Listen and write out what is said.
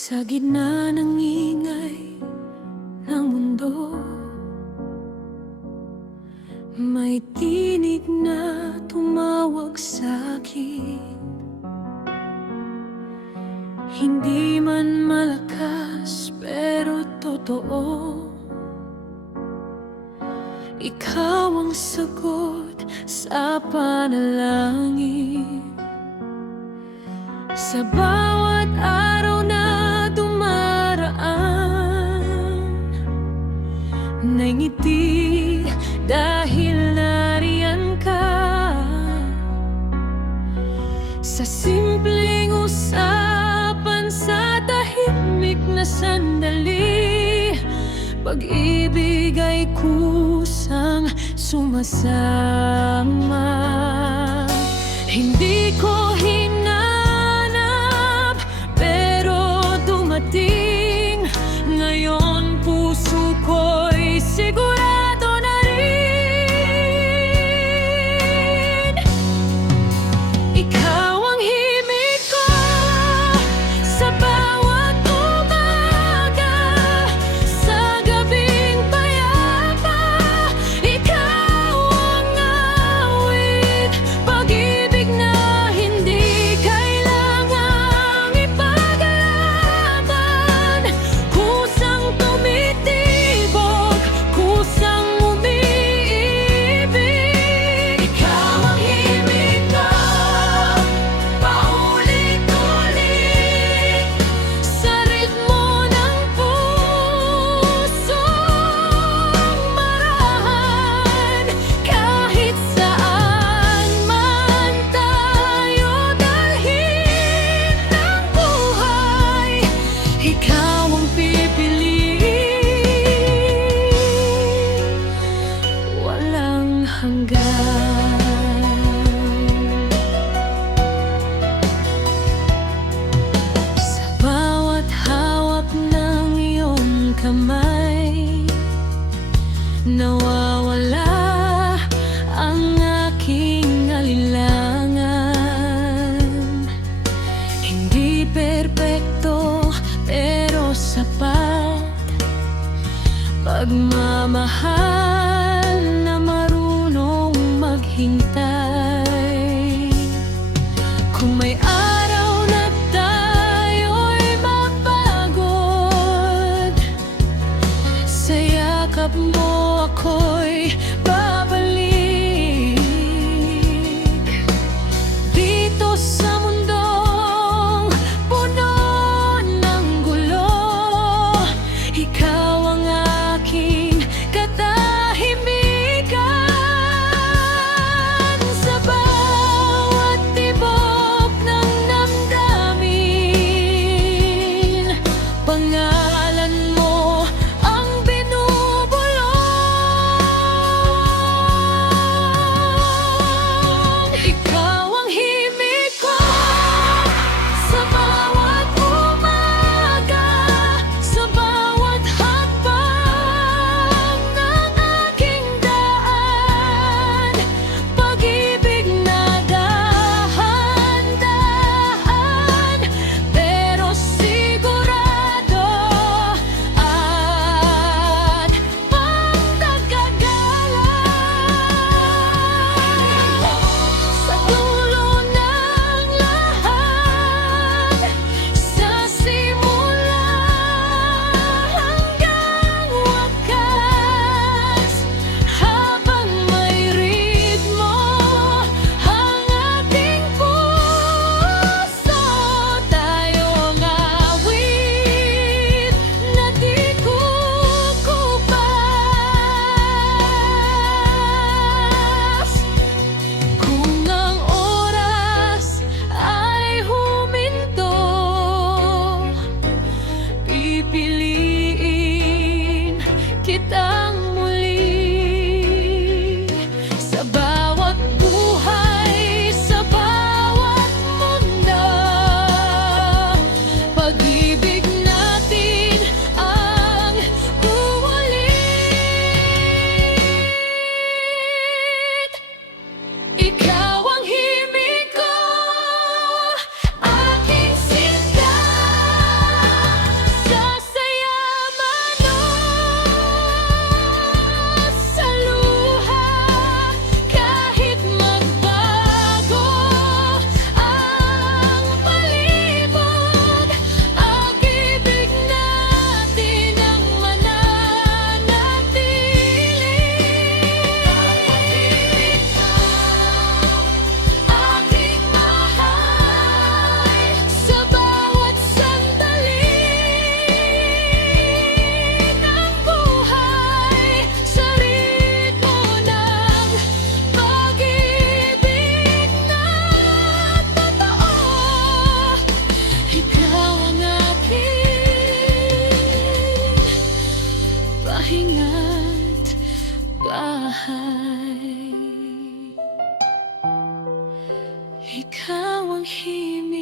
Sa gitna ng ingay ng mundo, may tinig na tumawag sa'kin. Hindi man malakas pero totoo, ikaw ang sagot sa panalangin. Sa bawat araw na dumaraan, naingiti dahil nariyan ka. Sa simpleng usapan, sa tahimik na sandali, pag-ibig ay kusang sumasama. Hindi ko hinanap pero dumating. Ngayon puso ko'y sigurado na rin. Ikaw ang himig ko sa bawat umaga, sa gabing payapa. Ikaw ang awit, pag-ibig na hindi kailangang ipaglaban. Kusang tumitibok, kusang umiibig. Ikaw ang himig ko, paulit-ulit, sa ritmo ng pusong marahan. Kahit saan man tayo dalhin ng buhay, ikaw ang pipiliin, walang hanggan. Sa bawat hawak ng iyong kamay, nawawala ang aking alinlangan. Hindi perpekto pero sapat, pagmamahal na marunong maghintay. Kung may araw na tayo'y mapagod, sa yakap mo ako'y babalik. Dito sa mundong puno ng gulo, ikaw ang aking katahimikan. bahay. Ikaw ang himig